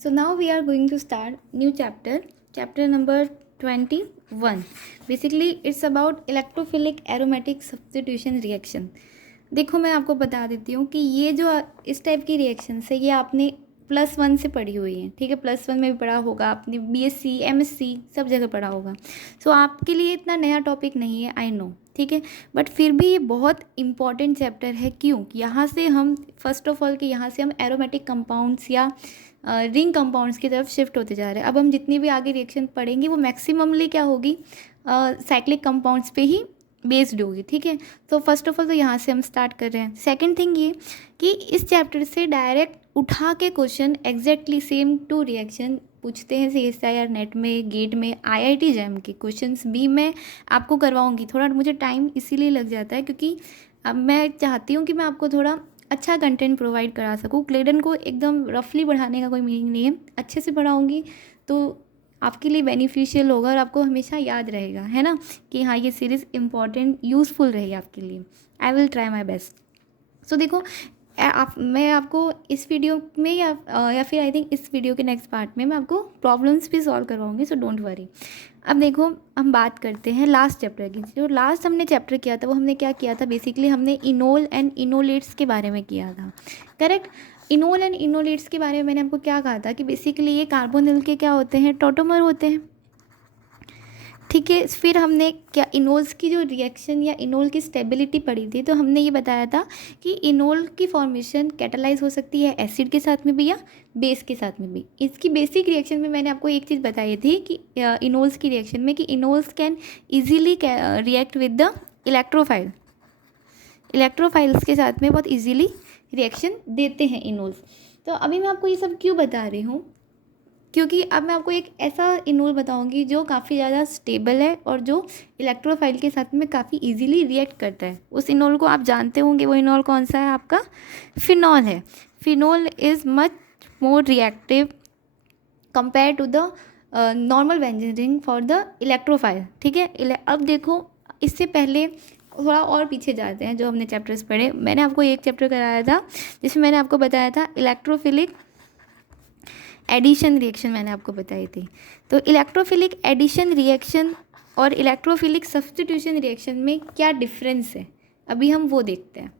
So now we are going to start new chapter number 21. Basically it's about electrophilic aromatic substitution reaction. देखो मैं आपको बता देती हूँ कि ये जो इस टाइप की रिएक्शन है ये आपने +1 से पढ़ी हुई है, ठीक है। +1 में भी पढ़ा होगा आपने, BSc MSc सब जगह पढ़ा होगा। सो आपके लिए इतना नया टॉपिक नहीं है, आई नो, ठीक है। बट फिर भी ये बहुत इंपॉर्टेंट चैप्टर है। क्यों? यहाँ से हम फर्स्ट ऑफ ऑल कि यहाँ से हम एरोमेटिक कंपाउंड्स या रिंग कंपाउंड्स की तरफ शिफ्ट होते जा रहे हैं। अब हम जितनी भी आगे रिएक्शन पढ़ेंगे वो मैक्सिममली क्या होगी, साइक्लिक कंपाउंड्स पे ही बेस्ड होगी, ठीक है। तो फर्स्ट ऑफ ऑल तो यहाँ से हम स्टार्ट कर रहे हैं। सेकंड थिंग ये कि इस चैप्टर से डायरेक्ट उठा के question exactly same to reaction पूछते हैं CSIR नेट में, गेट में, IIT जैम के क्वेश्चंस भी मैं आपको करवाऊंगी। थोड़ा मुझे टाइम इसीलिए लग जाता है क्योंकि अब मैं चाहती हूँ कि मैं आपको थोड़ा अच्छा कंटेंट प्रोवाइड करा सकूँ। क्लेडन को एकदम रफली पढ़ाने का कोई मीनिंग नहीं है, अच्छे से पढ़ाऊँगी तो आपके लिए बेनिफिशियल होगा और आपको हमेशा याद रहेगा, है ना, कि हाँ ये सीरीज़ इंपॉर्टेंट यूज़फुल रही आपके लिए। I will try my best. So देखो मैं आपको इस वीडियो में या फिर आई थिंक इस वीडियो के नेक्स्ट पार्ट में मैं आपको प्रॉब्लम्स भी सॉल्व करवाऊंगी, सो डोंट वरी। अब देखो हम बात करते हैं लास्ट चैप्टर की। जो लास्ट हमने चैप्टर किया था वो हमने क्या किया था, बेसिकली हमने इनोल एंड इनोलेट्स के बारे में किया था, करेक्ट। इनोल एंड इनोलेट्स के बारे में मैंने आपको क्या कहा था कि बेसिकली ये कार्बोनिल के क्या होते हैं, टॉटोमर होते हैं, ठीक है। फिर हमने क्या इनोल्स की जो रिएक्शन या इनोल की स्टेबिलिटी पढ़ी थी, तो हमने ये बताया था कि इनोल की फॉर्मेशन कैटालाइज हो सकती है एसिड के साथ में भी या बेस के साथ में भी। इसकी बेसिक रिएक्शन में मैंने आपको एक चीज़ बताई थी कि इनोल्स की रिएक्शन में कि enols can easily react with the electrophile, electrophiles के साथ में बहुत ईजीली रिएक्शन देते हैं इनोल्स। तो अभी मैं आपको ये सब क्यों बता रही हूँ, क्योंकि अब मैं आपको एक ऐसा इनोल बताऊंगी जो काफ़ी ज़्यादा स्टेबल है और जो इलेक्ट्रोफाइल के साथ में काफ़ी इजीली रिएक्ट करता है। उस इनोल को आप जानते होंगे, वो इनोल कौन सा है आपका, फिनॉल है। Phenol is much more reactive compare to the normal benzene ring for the electrophile, ठीक है। अब देखो इससे पहले थोड़ा और पीछे जाते हैं, जो हमने चैप्टर्स पढ़े। मैंने आपको एक चैप्टर कराया था जिसमें मैंने आपको बताया था इलेक्ट्रोफिलिक एडिशन रिएक्शन, मैंने आपको बताई थी। तो इलेक्ट्रोफिलिक एडिशन रिएक्शन और इलेक्ट्रोफिलिक सब्स्टिट्यूशन रिएक्शन में क्या डिफरेंस है, अभी हम वो देखते हैं।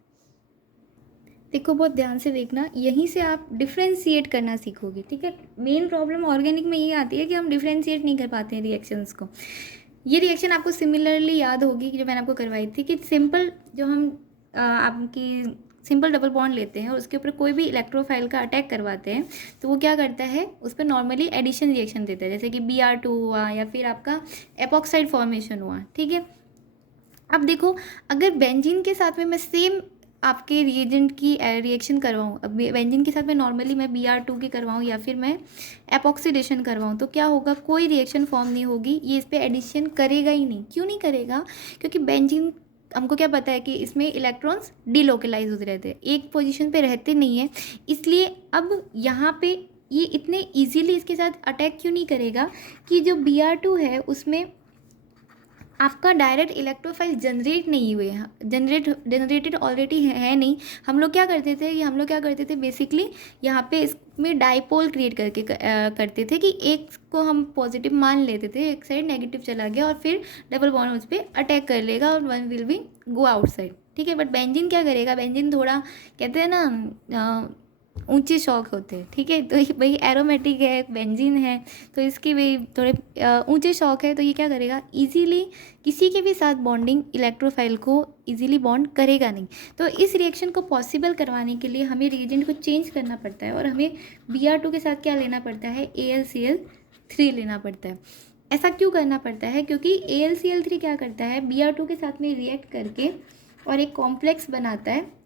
देखो बहुत ध्यान से देखना, यहीं से आप डिफ्रेंशिएट करना सीखोगे, ठीक है। मेन प्रॉब्लम ऑर्गेनिक में ये आती है कि हम डिफ्रेंशिएट नहीं कर पाते हैं रिएक्शंस को। ये रिएक्शन आपको सिमिलरली याद होगी कि जो मैंने आपको करवाई थी कि सिंपल जो हम आपकी सिंपल डबल बॉन्ड लेते हैं और उसके ऊपर कोई भी इलेक्ट्रोफाइल का अटैक करवाते हैं तो वो क्या करता है, उस पर नॉर्मली एडिशन रिएक्शन देता है, जैसे कि Br2 हुआ या फिर आपका एपॉक्साइड फॉर्मेशन हुआ, ठीक है। अब देखो अगर बेंजीन के साथ में मैं सेम आपके रिएजेंट की रिएक्शन करवाऊँ, अब बेंजीन के साथ में नॉर्मली मैं Br2 की करवाऊँ या फिर मैं एपॉक्सीडेशन करवाऊँ, तो क्या होगा, कोई रिएक्शन फॉर्म नहीं होगी, ये इस पर एडिशन करेगा ही नहीं। क्यों नहीं करेगा? क्योंकि बेंजीन हमको क्या पता है कि इसमें इलेक्ट्रॉन्स डिलोकलाइज होते रहते हैं, एक पोजीशन पे रहते नहीं है, इसलिए अब यहाँ पे ये इतने इजीली इसके साथ अटैक क्यों नहीं करेगा कि जो Br2 है उसमें आपका डायरेक्ट इलेक्ट्रोफाइल जनरेट नहीं हुए हैं, जनरेटेड ऑलरेडी है नहीं। हम लोग क्या करते थे बेसिकली यहाँ पे इसमें डाइपोल क्रिएट करके करते थे कि एक को हम पॉजिटिव मान लेते थे, एक साइड नेगेटिव चला गया और फिर डबल बॉन्ड उस पर अटैक कर लेगा और one will be go outside, ठीक है। बट बेंजीन क्या करेगा, बेंजीन थोड़ा कहते हैं ना ऊंचे शौक होते हैं, ठीक है। तो भाई एरोमेटिक है, बेंजीन है, तो इसके भाई थोड़े ऊंचे शौक है, तो ये क्या करेगा, इजीली किसी के भी साथ बॉन्डिंग इलेक्ट्रोफाइल को इजीली बॉन्ड करेगा नहीं। तो इस रिएक्शन को पॉसिबल करवाने के लिए हमें रिएजेंट को चेंज करना पड़ता है और हमें Br2 के साथ क्या लेना पड़ता है, AlCl3 लेना पड़ता है। ऐसा क्यों करना पड़ता है, क्योंकि AlCl3 क्या करता है, Br2 के साथ में रिएक्ट करके और एक कॉम्प्लेक्स बनाता है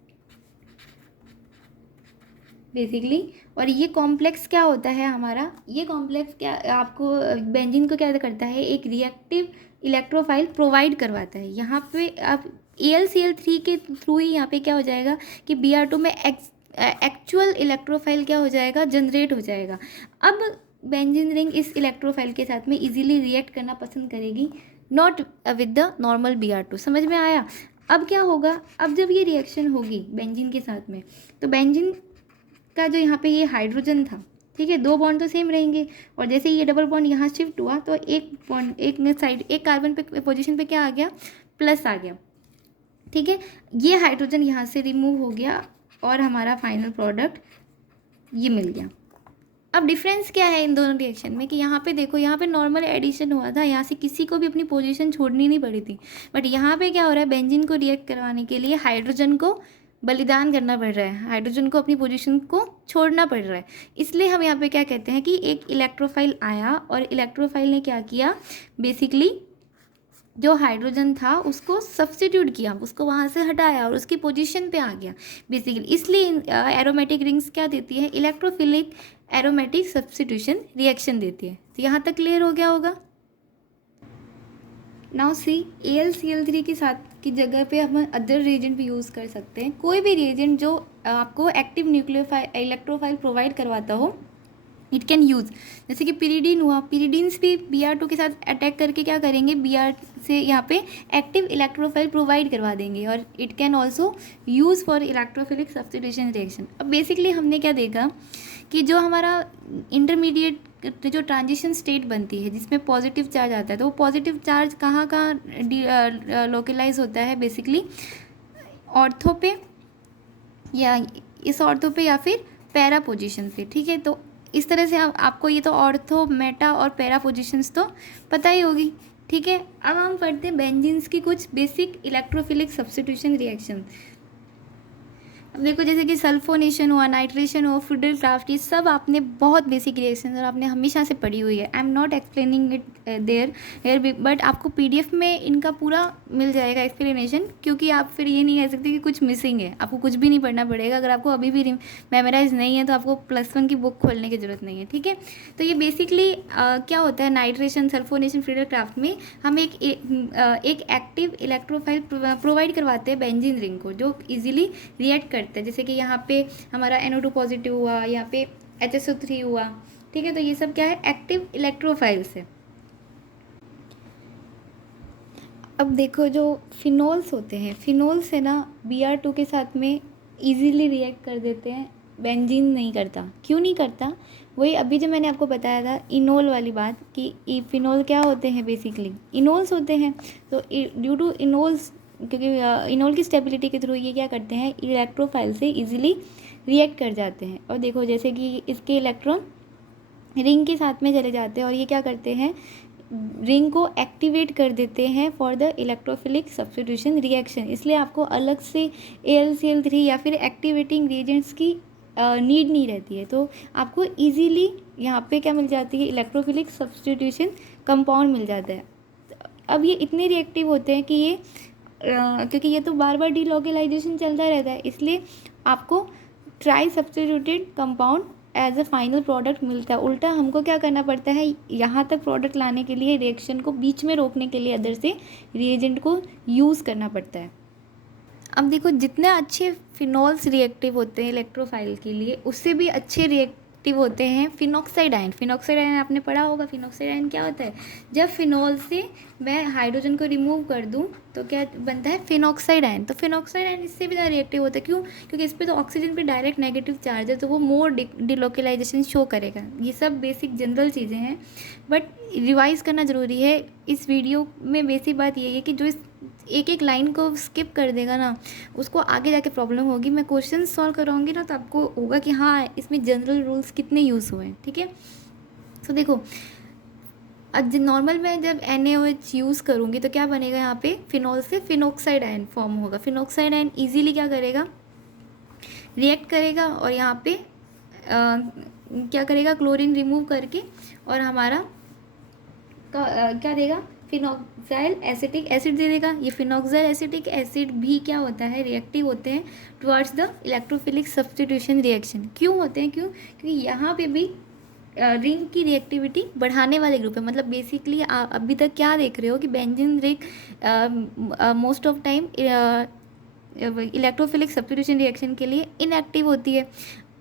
बेसिकली, और ये कॉम्प्लेक्स क्या होता है हमारा, ये कॉम्प्लेक्स क्या आपको बेंजीन को क्या करता है, एक रिएक्टिव इलेक्ट्रोफाइल प्रोवाइड करवाता है। यहाँ पे आप AlCl3 के थ्रू ही यहाँ पे क्या हो जाएगा कि Br2 में एक्चुअल इलेक्ट्रोफाइल क्या हो जाएगा, जनरेट हो जाएगा। अब बेंजीन रिंग इस इलेक्ट्रोफाइल के साथ में इजीली रिएक्ट करना पसंद करेगी, not with the normal Br2। समझ में आया? अब क्या होगा, अब जब ये रिएक्शन होगी बेंजीन के साथ में, तो बेंजीन का जो यहाँ पे ये हाइड्रोजन था, ठीक है, 2 बॉन्ड तो सेम रहेंगे, और जैसे ये डबल बॉन्ड यहाँ शिफ्ट हुआ तो एक बॉन्ड एक साइड एक कार्बन पे पोजीशन पे क्या आ गया, प्लस आ गया। ठीक है, ये हाइड्रोजन यहाँ से रिमूव हो गया और हमारा फाइनल प्रोडक्ट ये मिल गया। अब डिफरेंस क्या है इन दोनों रिएक्शन में कि यहाँ पे देखो, यहाँ पे नॉर्मल एडिशन हुआ था, यहाँ से किसी को भी अपनी पोजीशन छोड़नी नहीं पड़ी थी, बट यहाँ पे क्या हो रहा है, बेंजीन को रिएक्ट करवाने के लिए हाइड्रोजन को बलिदान करना पड़ रहा है, हाइड्रोजन को अपनी पोजीशन को छोड़ना पड़ रहा है। इसलिए हम यहाँ पे क्या कहते हैं कि एक इलेक्ट्रोफाइल आया और इलेक्ट्रोफाइल ने क्या किया, बेसिकली जो हाइड्रोजन था उसको सब्स्टिट्यूट किया, उसको वहाँ से हटाया और उसकी पोजीशन पे आ गया बेसिकली। इसलिए एरोमेटिक रिंग्स क्या देती है, इलेक्ट्रोफिलिक एरोमेटिक सब्स्टिट्यूशन रिएक्शन देती है। तो यहाँ तक क्लियर हो गया होगा। नाउ सी AlCl3 के साथ की जगह पे हम अदर रिएजेंट भी यूज़ कर सकते हैं। कोई भी रिएजेंट जो आपको एक्टिव न्यूक्लियोफाइल इलेक्ट्रोफाइल प्रोवाइड करवाता हो, इट कैन यूज़। जैसे कि पिरीडीन हुआ, पिरीडीन्स भी Br2 के साथ अटैक करके क्या करेंगे, Br से यहाँ पे एक्टिव इलेक्ट्रोफाइल प्रोवाइड करवा देंगे, और it can also use for electrophilic substitution reaction. अब बेसिकली हमने क्या देखा कि जो हमारा इंटरमीडिएट जो ट्रांजिशन स्टेट बनती है जिसमें पॉजिटिव चार्ज आता है, तो वो पॉजिटिव चार्ज कहाँ कहाँ लोकलाइज होता है, बेसिकली ऑर्थो पे या इस ऑर्थो पे या फिर पैरा पोजीशन पे। ठीक है, तो इस तरह से आपको ये तो ऑर्थो, मेटा और पैरा पोजीशंस तो पता ही होगी। ठीक है, अब हम पढ़ते हैं बेंजीन्स की कुछ बेसिक इलेक्ट्रोफिलिक सब्स्टिट्यूशन रिएक्शन। अब देखो, जैसे कि सल्फोनेशन हुआ, नाइट्रेशन हुआ, फ्रिडल क्राफ्ट, ये सब आपने बहुत बेसिक रिएक्शन और आपने हमेशा से पढ़ी हुई है। I am not explaining it there but आपको PDF में इनका पूरा मिल जाएगा एक्सप्लेनेशन, क्योंकि आप फिर ये नहीं कह सकते कि कुछ मिसिंग है। आपको कुछ भी नहीं पढ़ना पड़ेगा। अगर आपको अभी भी मेमोराइज नहीं है तो आपको +1 की बुक खोलने की ज़रूरत नहीं है। ठीक है, तो ये बेसिकली क्या होता है, नाइट्रेशन, सल्फोनेशन, फ्रिडल क्राफ्ट में हम एक एक्टिव इलेक्ट्रोफाइल प्रोवाइड करवाते हैं बेंजीन रिंग को, जो ईजिली रिएक्ट करते हैं। जैसे कि यहाँ पे हमारा NO2 पॉजिटिव हुआ, यहाँ पे HSO3 हुआ। ठीक है, तो ये सब क्या है, एक्टिव इलेक्ट्रोफाइल्स है। अब देखो, जो फिनोल्स होते हैं, फिनोल्स है ना, Br2 के साथ में इजीली रिएक्ट कर देते हैं, बेंजीन नहीं करता। क्यों नहीं करता, वही अभी जो मैंने आपको बताया था इनोल वाली बात कि फिनोल क्या होते हैं, बेसिकली इनोल्स होते हैं। तो ड्यू टू इनोल्स, क्योंकि इनोल की स्टेबिलिटी के थ्रू ये क्या करते हैं, इलेक्ट्रोफाइल से इजीली रिएक्ट कर जाते हैं। और देखो, जैसे कि इसके इलेक्ट्रॉन रिंग के साथ में चले जाते हैं और ये क्या करते हैं, रिंग को एक्टिवेट कर देते हैं for the electrophilic substitution reaction. इसलिए आपको अलग से AlCl3 या फिर एक्टिवेटिंग रिएजेंट्स की नीड नहीं रहती है। तो आपको इजीली यहाँ पे क्या मिल जाती है, इलेक्ट्रोफिलिक सब्स्टिट्यूशन कंपाउंड मिल जाता है। अब ये इतने रिएक्टिव होते हैं कि ये क्योंकि ये तो बार बार डीलोकलाइजेशन चलता रहता है, इसलिए आपको tri substituted compound as a final product मिलता है। उल्टा हमको क्या करना पड़ता है, यहाँ तक प्रोडक्ट लाने के लिए रिएक्शन को बीच में रोकने के लिए अदर से रिएजेंट को यूज़ करना पड़ता है। अब देखो, जितने अच्छे फिनोल्स रिएक्टिव होते हैं इलेक्ट्रोफाइल के लिए, उससे भी अच्छे रिएक्टिव होते हैं फिनॉक्साइड आयन। फिनॉक्साइड आयन आपने पढ़ा होगा। फिनॉक्साइड आयन क्या होता है, जब फिनोल से मैं हाइड्रोजन को रिमूव कर दूं तो क्या बनता है, फिनॉक्साइड आयन। तो फिनॉक्साइड आयन इससे भी ज़्यादा रिएक्टिव होता है। क्यों, क्योंकि इस पर तो ऑक्सीजन पे डायरेक्ट नेगेटिव चार्ज है, तो वो मोर डिलोकलाइजेशन शो करेगा। ये सब बेसिक जनरल चीज़ें हैं, बट रिवाइज करना ज़रूरी है। इस वीडियो में बेसिक बात ये है कि जो इस एक लाइन को स्किप कर देगा ना, उसको आगे जाके प्रॉब्लम होगी। मैं क्वेश्चन सॉल्व कराऊंगी ना, तो आपको होगा कि हाँ, इसमें जनरल रूल्स कितने यूज़ हुए हैं। ठीक है, तो देखो, अब नॉर्मल में जब NaOH यूज़ करूँगी तो क्या बनेगा, यहाँ पे फिनोल से फिनॉक्साइड आयन फॉर्म होगा। फिनॉक्साइड आयन ईजिली क्या करेगा, रिएक्ट करेगा और यहाँ पे क्या करेगा, क्लोरीन रिमूव करके और हमारा क्या देगा, फिनॉक्साइल एसिटिक एसिड दे देगा। ये फिनॉक्साइल एसिटिक एसिड भी क्या होता है, रिएक्टिव होते हैं towards the electrophilic substitution reaction. क्यों होते हैं, क्योंकि यहाँ पे भी रिंग की रिएक्टिविटी बढ़ाने वाले ग्रुप है। मतलब बेसिकली आप अभी तक क्या देख रहे हो कि benzene ring most of time electrophilic substitution reaction के लिए इनएक्टिव होती है।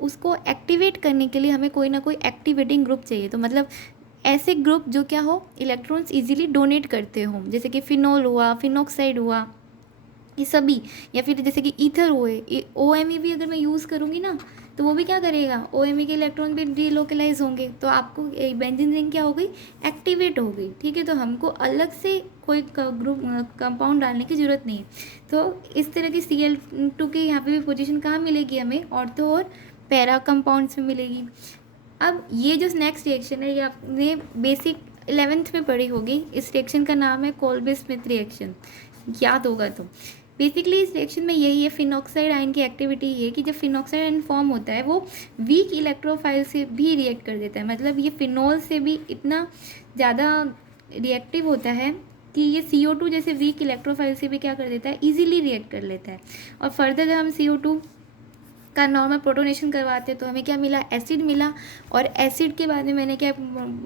उसको एक्टिवेट करने के लिए हमें कोई ना कोई एक्टिवेटिंग ग्रुप चाहिए। तो मतलब ऐसे ग्रुप जो क्या हो, इलेक्ट्रॉन्स इजीली डोनेट करते हो, जैसे कि फिनोल हुआ, फिनॉक्साइड हुआ, ये सभी, या फिर जैसे कि ईथर हुए, OMe भी अगर मैं यूज़ करूँगी ना, तो वो भी क्या करेगा, OMe के इलेक्ट्रॉन भी डीलोकलाइज होंगे, तो आपको बेंजीन रिंग क्या हो गई, एक्टिवेट हो गई। ठीक है, तो हमको अलग से कोई ग्रुप कंपाउंड डालने की ज़रूरत नहीं है। तो इस तरह की Cl2 की यहाँ पे भी पोजीशन कहाँ मिलेगी हमें, ऑर्थो और पैरा कंपाउंड्स में मिलेगी। अब ये जो नेक्स्ट रिएक्शन है ये आपने बेसिक 11th में पढ़ी होगी। इस रिएक्शन का नाम है कोल्बे स्मिथ रिएक्शन, याद होगा तो। बेसिकली इस रिएक्शन में यही है, फिनॉक्साइड आयन की एक्टिविटी ये है कि जब फिनॉक्साइड आयन फॉर्म होता है वो वीक इलेक्ट्रोफाइल से भी रिएक्ट कर देता है। मतलब ये फिनॉल से भी इतना ज़्यादा रिएक्टिव होता है कि ये CO2 जैसे वीक इलेक्ट्रोफाइल से भी क्या कर देता है, ईजिली रिएक्ट कर लेता है। और फर्दर जब हम CO2 का नॉर्मल प्रोटोनेशन करवाते हैं तो हमें क्या मिला, एसिड मिला। और एसिड के बाद में मैंने क्या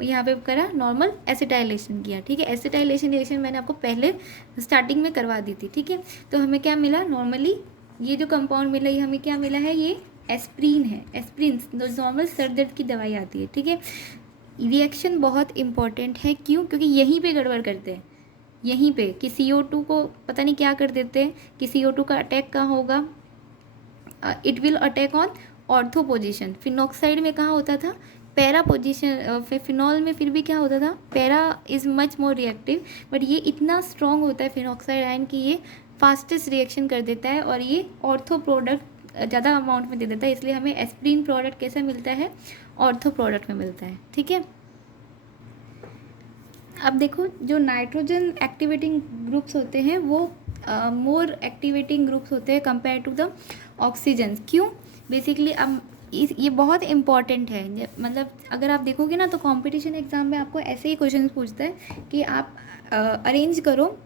यहाँ पे करा, नॉर्मल एसिटाइलेशन किया। ठीक है, एसिटाइलेशन रिएक्शन मैंने आपको पहले स्टार्टिंग में करवा दी थी। ठीक है, तो हमें क्या मिला, नॉर्मली ये जो कंपाउंड मिला ये हमें क्या मिला है, ये एस्प्रीन है। एस्प्रीन नॉर्मल सर दर्द की दवाई आती है। ठीक है, रिएक्शन बहुत इंपॉर्टेंट है, क्यों, क्योंकि यहीं पे गड़बड़ करते हैं, यहीं पे कि CO2 को पता नहीं क्या कर देते हैं कि CO2 का अटैक कहाँ होगा, it will attack on ortho position. Phenoxide में कहाँ होता था, पैरा पोजिशन, फिनॉल में फिर भी क्या होता था, para is much more reactive, but ये इतना स्ट्रॉन्ग होता है फिनॉक्साइड आयन कि ये फास्टेस्ट रिएक्शन कर देता है और ये ऑर्थो प्रोडक्ट ज़्यादा अमाउंट में दे देता है। इसलिए हमें एस्प्रीन प्रोडक्ट कैसा मिलता है, ऑर्थो प्रोडक्ट में मिलता है। ठीक है, अब देखो जो नाइट्रोजन एक्टिवेटिंग ग्रुप्स होते हैं वो मोर एक्टिवेटिंग ग्रुप्स होते हैं कंपेयर टू द ऑक्सीजन। क्यों, बेसिकली अब ये बहुत इंपॉर्टेंट है। मतलब अगर आप देखोगे ना तो कंपटीशन एग्जाम में आपको ऐसे ही क्वेश्चन पूछता है कि आप अरेंज करो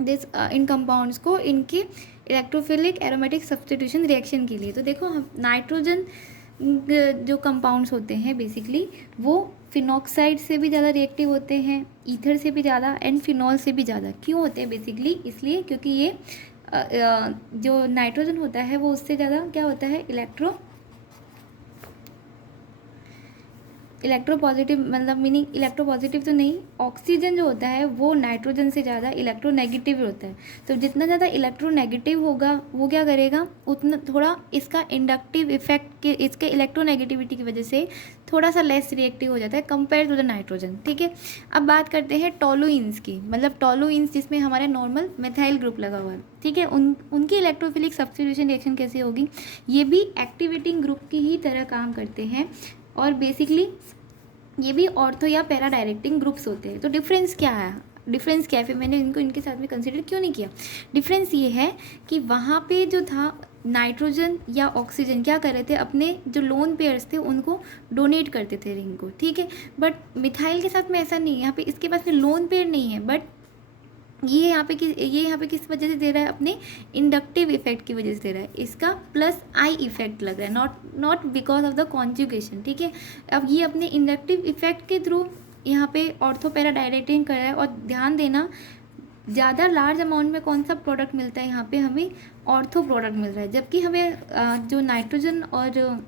दिस इन कंपाउंड्स को इनके इलेक्ट्रोफिलिक एरोमेटिक सब्स्टिट्यूशन रिएक्शन के लिए। तो देखो हम नाइट्रोजन जो कंपाउंड्स होते हैं बेसिकली वो फिनॉक्साइड से भी ज़्यादा रिएक्टिव होते हैं, ईथर से भी ज़्यादा, एंड फिनॉल से भी ज़्यादा। क्यों होते हैं बेसिकली, इसलिए क्योंकि ये जो नाइट्रोजन होता है वो उससे ज़्यादा क्या होता है, इलेक्ट्रोपॉजिटिव, मतलब मीनिंग इलेक्ट्रोपॉजिटिव तो नहीं, ऑक्सीजन जो होता है वो नाइट्रोजन से ज़्यादा इलेक्ट्रोनेगेटिव होता है। तो जितना ज़्यादा इलेक्ट्रोनेगेटिव होगा वो क्या करेगा, उतना थोड़ा इसका इंडक्टिव इफेक्ट के, इसके इलेक्ट्रोनेगेटिविटी की वजह से थोड़ा सा लेस रिएक्टिव हो जाता है कंपेयर टू द नाइट्रोजन। ठीक है, अब बात करते हैं टोलुइंस की, मतलब टोलुइंस जिसमें हमारा नॉर्मल मेथाइल ग्रुप लगा हुआ है। ठीक है, उनकी इलेक्ट्रोफिलिक सब्स्टिट्यूशन रिएक्शन कैसे होगी, ये भी एक्टिवेटिंग ग्रुप की ही तरह काम करते हैं और बेसिकली ये भी ऑर्थो या पैरा डायरेक्टिंग ग्रुप्स होते हैं। तो डिफरेंस क्या है, फिर मैंने इनको इनके साथ में कंसिडर क्यों नहीं किया। डिफरेंस ये है कि वहाँ पे जो था नाइट्रोजन या ऑक्सीजन क्या कर रहे थे, अपने जो लोन पेयर्स थे उनको डोनेट करते थे रिंग को। ठीक है, बट मिथाइल के साथ में ऐसा नहीं है, यहाँ पे इसके पास में लोन पेयर नहीं है, बट ये यहाँ पे किस वजह से दे रहा है, अपने इंडक्टिव इफेक्ट की वजह से दे रहा है। इसका प्लस आई इफेक्ट लग रहा है, not because of the conjugation. ठीक है, अब ये अपने इंडक्टिव इफेक्ट के थ्रू यहाँ पे ऑर्थो पैरा डायरेक्टिंग कर रहा है। और ध्यान देना ज़्यादा लार्ज अमाउंट में कौन सा प्रोडक्ट मिलता है, यहाँ पे हमें ऑर्थो प्रोडक्ट मिल रहा है, जबकि हमें जो नाइट्रोजन और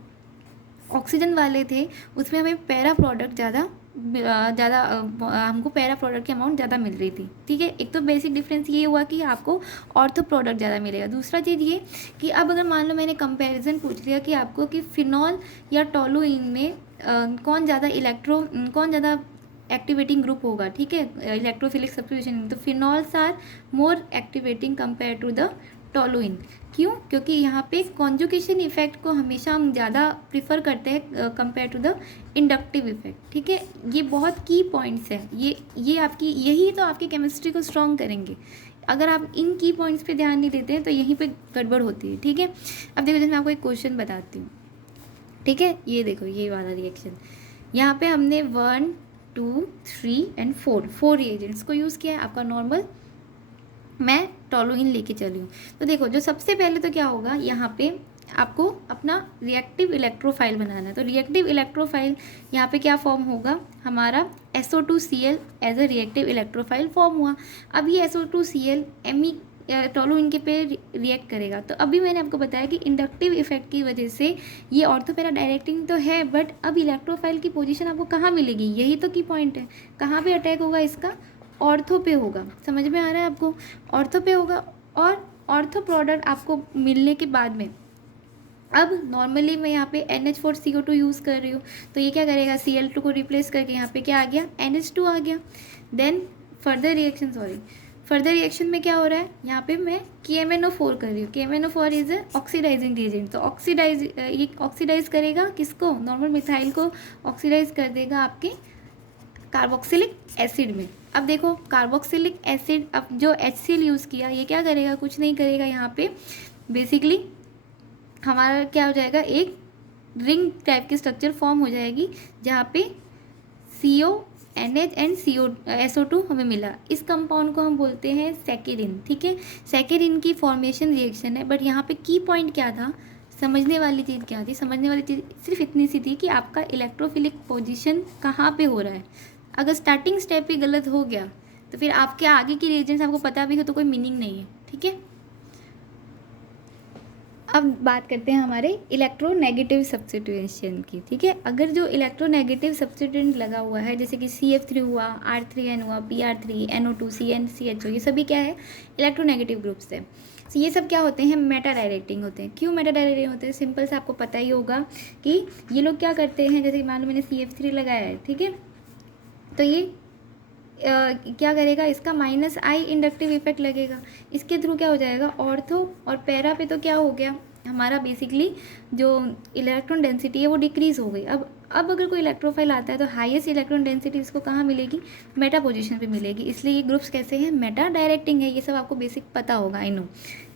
ऑक्सीजन वाले थे उसमें हमें पैरा प्रोडक्ट ज़्यादा हमको पैरा प्रोडक्ट की अमाउंट ज़्यादा मिल रही थी। ठीक है, एक तो बेसिक डिफरेंस ये हुआ कि आपको ऑर्थो प्रोडक्ट ज़्यादा मिलेगा। दूसरा चीज़ ये कि अब अगर मान लो मैंने कंपैरिजन पूछ लिया कि आपको कि फिनॉल या टोलुइन में कौन ज़्यादा एक्टिवेटिंग ग्रुप होगा। ठीक है, इलेक्ट्रोफिलिक सब्स्टिट्यूशन, तो phenols are more activating compare to the toluene. क्यों, क्योंकि यहाँ पे कॉन्जुगेशन इफेक्ट को हमेशा हम ज़्यादा प्रिफर करते हैं compare to the inductive effect. ठीक है, ये बहुत की पॉइंट्स है, ये आपकी यही तो आपकी केमिस्ट्री को स्ट्रॉन्ग करेंगे। अगर आप इन की पॉइंट्स पे ध्यान नहीं देते हैं तो यहीं पे गड़बड़ होती है। ठीक है, अब देखो जैसे मैं आपको एक क्वेश्चन बताती हूँ। ठीक है, ये देखो ये वाला रिएक्शन, यहाँ पे हमने 1, 2, 3 एंड 4 रिएजेंट्स को यूज़ किया है। आपका नॉर्मल मैं टोलुइन लेके चली हूँ। तो देखो जो सबसे पहले तो क्या होगा, यहाँ पे आपको अपना रिएक्टिव इलेक्ट्रोफाइल बनाना है। तो रिएक्टिव इलेक्ट्रोफाइल यहाँ पे क्या फॉर्म होगा, हमारा SO2Cl as a reactive electrophile form हुआ। अब ये SO2Cl टोलुइन के पे रिएक्ट करेगा। तो अभी मैंने आपको बताया कि इंडक्टिव इफेक्ट की वजह से ये ऑर्थो पैरा डायरेक्टिंग तो है, बट अब इलेक्ट्रोफाइल की पोजीशन आपको कहाँ मिलेगी, यही तो की पॉइंट है। कहाँ पे अटैक होगा इसका, ऑर्थो पे होगा। समझ में आ रहा है आपको, ऑर्थो पे होगा। और ऑर्थो प्रोडक्ट आपको मिलने के बाद में अब नॉर्मली मैं यहाँ पे NH4CO2 यूज़ कर रही हूँ, तो ये क्या करेगा, Cl2 को रिप्लेस करके यहाँ पे क्या आ गया, NH2 आ गया। देन फर्दर रिएक्शन में क्या हो रहा है, यहाँ पे मैं KMnO4 कर रही हूँ। KMnO4 is a oxidising reagent, तो ये ऑक्सीडाइज करेगा किसको, नॉर्मल मिथाइल को ऑक्सीडाइज कर देगा आपके कार्बोक्सिलिक एसिड में। अब देखो कार्बोक्सिलिक एसिड, अब जो HCl यूज़ किया, ये क्या करेगा, कुछ नहीं करेगा, यहाँ पे बेसिकली हमारा क्या हो जाएगा, एक रिंग टाइप की स्ट्रक्चर फॉर्म हो जाएगी, जहाँ पे CO NH एंड SO2 हमें मिला। इस कंपाउंड को हम बोलते हैं सैकेरिन, ठीक है। सैकेरिन की फॉर्मेशन रिएक्शन है, बट यहाँ पे की पॉइंट क्या था, समझने वाली चीज़ क्या थी, समझने वाली चीज़ सिर्फ इतनी सी थी कि आपका इलेक्ट्रोफिलिक पोजीशन कहाँ पे हो रहा है। अगर स्टार्टिंग स्टेप ही गलत हो गया तो फिर आपके आगे की रिएजेंट्स आपको पता भी हो तो कोई मीनिंग नहीं है, ठीक है। अब बात करते हैं हमारे इलेक्ट्रोनेगेटिव सब्स्टिट्यूशन की, ठीक है। अगर जो इलेक्ट्रोनेगेटिव सब्स्टिट्यूएंट लगा हुआ है, जैसे कि CF3 हुआ, R3N हुआ, PR3, NO2, CN, CHO, ये सभी क्या है, इलेक्ट्रोनेगेटिव ग्रुप्स है। तो ये सब क्या होते हैं, मेटा डायरेक्टिंग होते हैं। क्यों मेटा डायरेक्टिंग होते हैं, सिंपल से आपको पता ही होगा कि ये लोग क्या करते हैं, जैसे मान लो मैंने CF3 लगाया है, ठीक है, तो ये क्या करेगा, इसका -I इंडक्टिव इफेक्ट लगेगा, इसके थ्रू क्या हो जाएगा, ऑर्थो और पैरा पे तो क्या हो गया, हमारा बेसिकली जो इलेक्ट्रॉन डेंसिटी है वो डिक्रीज़ हो गई। अब अगर कोई इलेक्ट्रोफाइल आता है तो हाईएस्ट इलेक्ट्रॉन डेंसिटी इसको कहाँ मिलेगी, मेटा पोजीशन पे मिलेगी, इसलिए ये ग्रुप्स कैसे हैं, मेटा डायरेक्टिंग है। ये सब आपको बेसिक पता होगा, आई नो,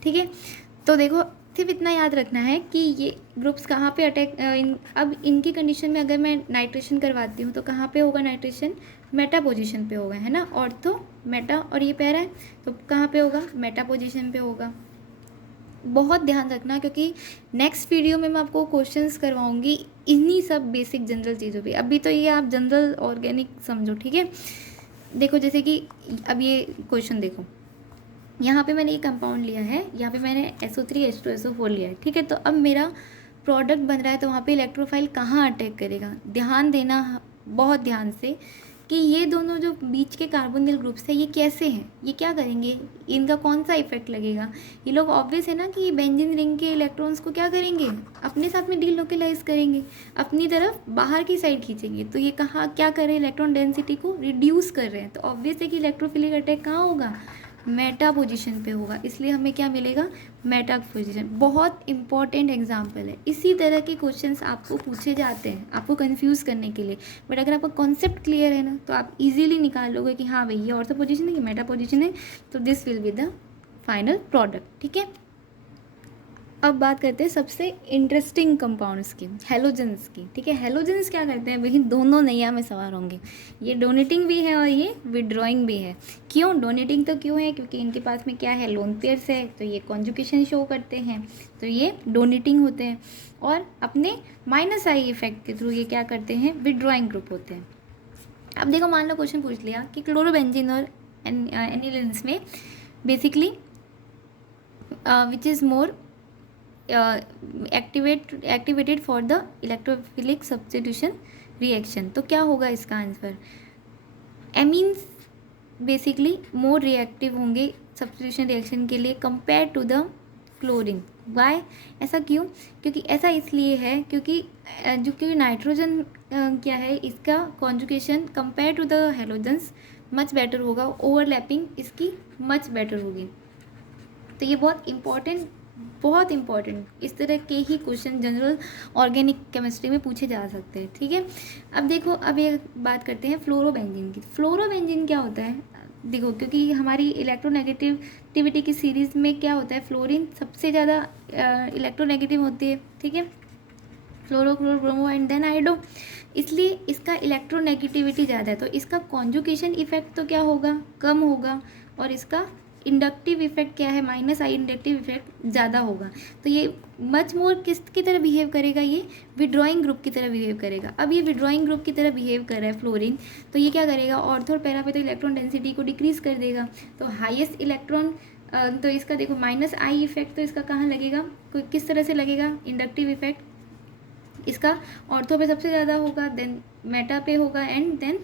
ठीक है। तो देखो सिर्फ इतना याद रखना है कि ये ग्रुप्स कहाँ पे अटैक, अब इनकी कंडीशन में अगर मैं नाइट्रेशन करवाती हूँ तो कहाँ पे होगा नाइट्रेशन, मेटा पोजीशन पे होगा, है ना। ऑर्थो मेटा और ये पैरा है, तो कहाँ पे होगा, मेटा पोजीशन पे होगा। बहुत ध्यान रखना, क्योंकि नेक्स्ट वीडियो में मैं आपको क्वेश्चंस करवाऊंगी इन्हीं सब बेसिक जनरल चीज़ों पे। अभी तो ये आप जनरल ऑर्गेनिक समझो, ठीक है। देखो जैसे कि अब ये क्वेश्चन देखो, यहाँ पे मैंने एक कंपाउंड लिया है, यहाँ पे मैंने SO3H2SO4 लिया है, ठीक है। तो अब मेरा प्रोडक्ट बन रहा है, तो वहाँ पे इलेक्ट्रोफाइल कहाँ अटैक करेगा, ध्यान देना बहुत ध्यान से कि ये दोनों जो बीच के कार्बोनिल ग्रुप्स है ये कैसे हैं, ये क्या करेंगे, इनका कौन सा इफेक्ट लगेगा। ये लोग ऑब्वियस है ना कि बेंजीन रिंग के इलेक्ट्रॉन्स को क्या करेंगे, अपने साथ में डीलोकलाइज करेंगे, अपनी तरफ बाहर की साइड खींचेंगे। तो ये कहाँ क्या कर रहे हैं, इलेक्ट्रॉन डेंसिटी को रिड्यूस कर रहे हैं। तो ऑब्वियस है कि इलेक्ट्रोफिलिक अटैक कहाँ होगा, मेटा पोजीशन पे होगा, इसलिए हमें क्या मिलेगा, मेटा पोजीशन। बहुत इंपॉर्टेंट एग्जाम्पल है। इसी तरह के क्वेश्चंस आपको पूछे जाते हैं आपको कंफ्यूज करने के लिए, बट अगर आपका कॉन्सेप्ट क्लियर है ना तो आप इजीली निकाल लोगे कि हाँ भाई ये ऑर्थो पोजीशन है, ये मेटा पोजीशन है, तो this will be the final product, ठीक है। अब बात करते हैं सबसे इंटरेस्टिंग कंपाउंड्स की, हेलोजेंस की, ठीक है। हेलोजेंस क्या करते हैं भाई, दोनों नैया में सवार होंगे, ये डोनेटिंग भी है और ये विड्रॉइंग भी है। क्यों डोनेटिंग, तो क्यों है, क्योंकि इनके पास में क्या है, लोन पेयर्स है, तो ये कॉन्जुगेशन शो करते हैं, तो ये डोनेटिंग होते हैं। और अपने -I इफेक्ट के थ्रू ये क्या करते हैं, विड्रॉइंग ग्रुप होते हैं। अब देखो मान लो क्वेश्चन पूछ लिया कि क्लोरोबेंजीन और एनिलीन्स में basically which is more activated for the electrophilic substitution reaction, तो क्या होगा इसका answer, amines basically more reactive होंगे सब्स्टिट्यूशन रिएक्शन के लिए compare to the chlorine. Why, ऐसा क्यों, क्योंकि ऐसा इसलिए है क्योंकि क्योंकि नाइट्रोजन क्या है, इसका conjugation compare to the halogens much better होगा, ओवरलैपिंग इसकी मच बेटर होगी। तो ये बहुत इंपॉर्टेंट इस तरह के ही क्वेश्चन जनरल ऑर्गेनिक केमिस्ट्री में पूछे जा सकते हैं, ठीक है। अब देखो, अब ये बात करते हैं फ्लोरोबेंजीन की। फ्लोरोबेंजीन क्या होता है, देखो क्योंकि हमारी इलेक्ट्रोनेगेटिविटी की सीरीज़ में क्या होता है, फ्लोरीन सबसे ज़्यादा इलेक्ट्रोनेगेटिव होती है, ठीक है, fluoro chloro bromo and then iodo, इसलिए इसका इलेक्ट्रोनेगेटिविटी ज़्यादा है, तो इसका कॉन्जुगेशन इफेक्ट तो क्या होगा, कम होगा, और इसका इंडक्टिव इफेक्ट क्या है, -I इंडक्टिव इफेक्ट ज़्यादा होगा। तो ये मच मोर किसकी तरह बिहेव करेगा, ये विड्रॉइंग ग्रुप की तरह बिहेव करेगा। अब ये विड्रॉइंग ग्रुप की तरह बिहेव कर रहा है फ्लोरीन, तो ये क्या करेगा, ऑर्थो और पैरा पे तो इलेक्ट्रॉन डेंसिटी को डिक्रीज कर देगा, तो हाईएस्ट इलेक्ट्रॉन, तो इसका देखो -I इफेक्ट तो इसका कहाँ लगेगा, किस तरह से लगेगा, इंडक्टिव इफेक्ट इसका ऑर्थो पे सबसे ज़्यादा होगा, देन मेटा पे होगा एंड देन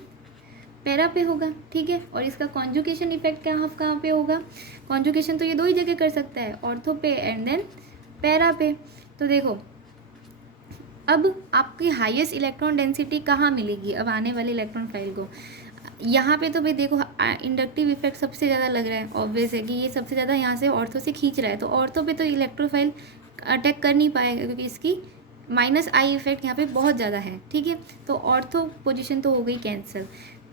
पैरा पे होगा, ठीक है। और इसका कॉन्जुगेशन इफेक्ट कहाँ पे होगा, कॉन्जुगेशन तो ये दो ही जगह कर सकता है, ऑर्थो पे एंड देन पैरा पे। तो देखो अब आपकी हाईएस्ट इलेक्ट्रॉन डेंसिटी कहाँ मिलेगी अब आने वाले इलेक्ट्रॉन फाइल को? यहाँ पे तो भाई देखो इंडक्टिव इफेक्ट सबसे ज़्यादा लग रहा है, ऑब्वियस है कि ये सबसे ज़्यादा यहाँ से ऑर्थो से खींच रहा है, तो ऑर्थो पे तो इलेक्ट्रोफाइल अटैक कर नहीं पाएगा क्योंकि इसकी माइनस आई इफेक्ट यहाँ पे बहुत ज़्यादा है, ठीक है। तो ऑर्थो पोजीशन तो हो गई कैंसिल।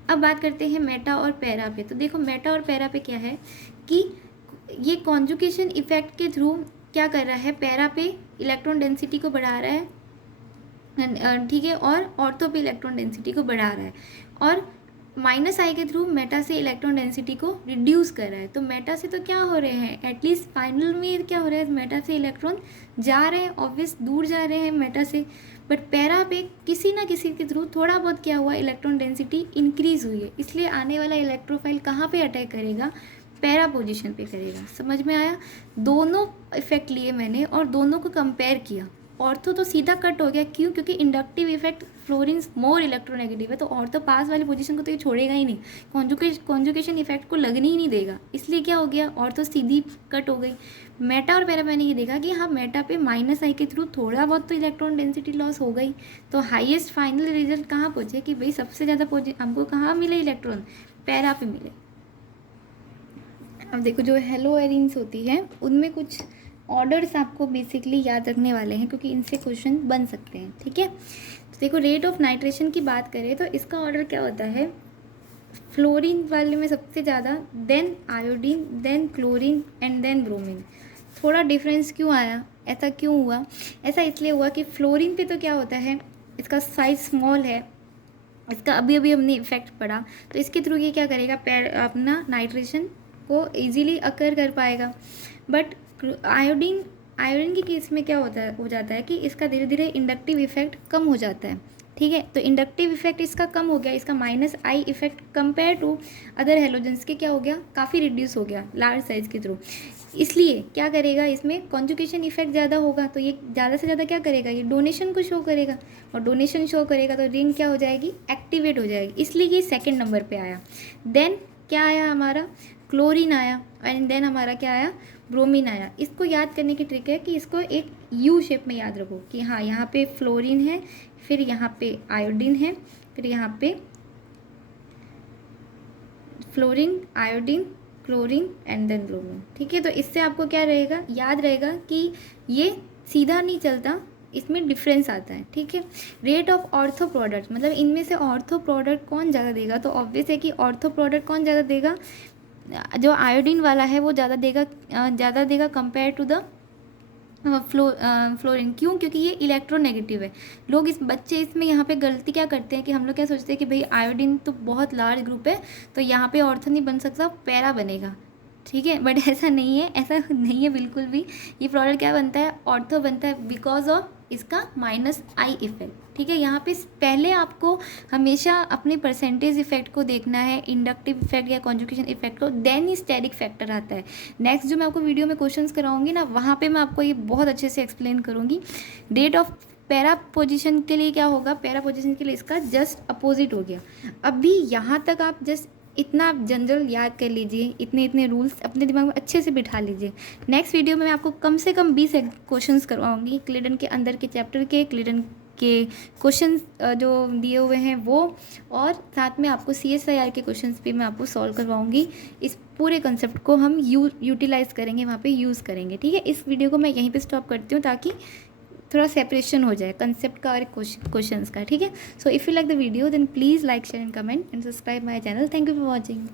अब बात करते हैं मेटा और पैरा पे। तो देखो मेटा और पैरा पे क्या है कि ये कॉन्जुगेशन इफेक्ट के थ्रू क्या कर रहा है, पैरा पे इलेक्ट्रॉन डेंसिटी को बढ़ा रहा है, ठीक है, और ऑर्थो पे इलेक्ट्रॉन डेंसिटी को बढ़ा रहा है, और माइनस आई के थ्रू मेटा से इलेक्ट्रॉन डेंसिटी को रिड्यूस कर रहा है। तो मेटा से तो क्या हो रहे हैं, एटलीस्ट फाइनल में क्या हो रहा है, मेटा से इलेक्ट्रॉन जा रहे हैं, ऑब्वियस दूर जा रहे हैं मेटा से, बट पैरा पे किसी ना किसी के थ्रू थोड़ा बहुत क्या हुआ, इलेक्ट्रॉन डेंसिटी इंक्रीज हुई है, इसलिए आने वाला इलेक्ट्रोफाइल कहाँ पे अटैक करेगा, पैरा पोजीशन पे करेगा। समझ में आया? दोनों इफेक्ट लिए मैंने और दोनों को कंपेयर किया। ऑर्थो तो सीधा कट हो गया, क्यों? क्योंकि inductive effect fluorine more electronegative है, तो ऑर्थो पास वाली पोजीशन को तो ये छोड़ेगा ही नहीं, कॉन्जुगेशन इफेक्ट को लगने ही नहीं देगा, इसलिए क्या हो गया, ऑर्थो सीधी कट हो गई। मेटा और पैरा मैंने ये देखा कि हाँ मेटा पे माइनस आई के थ्रू थोड़ा बहुत तो इलेक्ट्रॉन डेंसिटी लॉस हो गई, तो हाईएस्ट फाइनल रिजल्ट कहाँ पहुँचे कि भाई सबसे ज़्यादा हमको कहाँ मिले इलेक्ट्रॉन, पैरा पे मिले। अब देखो जो हेलो एरिन्स होती है उनमें कुछ ऑर्डर्स आपको बेसिकली याद रखने वाले हैं क्योंकि इनसे क्वेश्चन बन सकते हैं, ठीक है। तो देखो रेट ऑफ नाइट्रेशन की बात करें तो इसका ऑर्डर क्या होता है, फ्लोरीन वाले में सबसे ज़्यादा, then iodine, then chlorine and then bromine. थोड़ा डिफरेंस क्यों आया, ऐसा क्यों हुआ? ऐसा इसलिए हुआ कि फ्लोरीन पे तो क्या होता है, इसका साइज स्मॉल है, इसका अभी अभी हमने इफेक्ट पड़ा, तो इसके थ्रू ये क्या करेगा, अपना नाइट्रेशन को ईजीली अकर कर पाएगा। बट आयोडीन के केस में क्या हो जाता है कि इसका धीरे धीरे इंडक्टिव इफेक्ट कम हो जाता है, ठीक है। तो इंडक्टिव इफेक्ट इसका कम हो गया, इसका minus I effect compare to other halogens के क्या हो गया, काफ़ी रिड्यूस हो गया लार्ज साइज के थ्रू। इसलिए क्या करेगा, इसमें कॉन्जुगेशन इफेक्ट ज़्यादा होगा, तो ये ज़्यादा से ज़्यादा क्या करेगा, ये डोनेशन को शो करेगा, और डोनेशन शो करेगा तो रिंग क्या हो जाएगी, एक्टिवेट हो जाएगी, इसलिए ये सेकेंड नंबर पर आया। देन क्या आया हमारा, क्लोरीन आया, एंड देन हमारा क्या आया, ब्रोमीन आया। इसको याद करने की ट्रिक है कि इसको एक यू शेप में याद रखो कि हाँ यहाँ पे फ्लोरीन है, फिर यहाँ पे आयोडीन है, फिर यहाँ पे fluorine, iodine, chlorine and then bromine, ठीक है। तो इससे आपको क्या रहेगा, याद रहेगा कि ये सीधा नहीं चलता, इसमें डिफरेंस आता है, ठीक है। रेट ऑफ ऑर्थो प्रोडक्ट, मतलब इनमें से ऑर्थो प्रोडक्ट कौन ज़्यादा देगा, तो ऑब्वियस है कि ऑर्थो प्रोडक्ट कौन ज़्यादा देगा, जो आयोडीन वाला है वो ज़्यादा देगा कंपेयर टू द फ्लोरीन। क्यों? क्योंकि ये इलेक्ट्रोनेगेटिव है। लोग बच्चे इसमें यहाँ पे गलती क्या करते हैं कि हम लोग क्या सोचते हैं कि भाई आयोडीन तो बहुत लार्ज ग्रुप है तो यहाँ पे ऑर्थो नहीं बन सकता, पैरा बनेगा, ठीक है। बट ऐसा नहीं है बिल्कुल भी। ये प्रोडक्ट क्या बनता है, ऑर्थो बनता है बिकॉज ऑफ इसका माइनस आई इफेक्ट, ठीक है। यहाँ पे पहले आपको हमेशा अपने परसेंटेज इफेक्ट को देखना है, इंडक्टिव इफेक्ट या कॉन्जुगेशन इफेक्ट को, देन ही स्टेरिक फैक्टर आता है। नेक्स्ट जो मैं आपको वीडियो में क्वेश्चंस कराऊंगी ना, वहाँ पे मैं आपको ये बहुत अच्छे से एक्सप्लेन करूँगी। रेट ऑफ पैरा पोजीशन के लिए क्या होगा, पैरा पोजीशन के लिए इसका जस्ट अपोजिट हो गया। अभी यहाँ तक आप जस्ट इतना जनरल याद कर लीजिए, इतने रूल्स अपने दिमाग में अच्छे से बिठा लीजिए। नेक्स्ट वीडियो में मैं आपको कम से कम 20 क्वेश्चंस करवाऊंगी क्लिडन के अंदर के चैप्टर के, क्लिडन के क्वेश्चंस जो दिए हुए हैं वो, और साथ में आपको CSIR के क्वेश्चंस भी मैं आपको सॉल्व करवाऊंगी। इस पूरे कंसेप्ट को हम यूटिलाइज़ करेंगे, वहाँ पे यूज़ करेंगे, ठीक है। इस वीडियो को मैं यहीं पे स्टॉप करती हूँ ताकि थोड़ा सेपरेशन हो जाए कंसेप्ट का और क्वेश्चंस का, ठीक है। So if you like the video then please like, share and comment and subscribe my channel. Thank you for watching.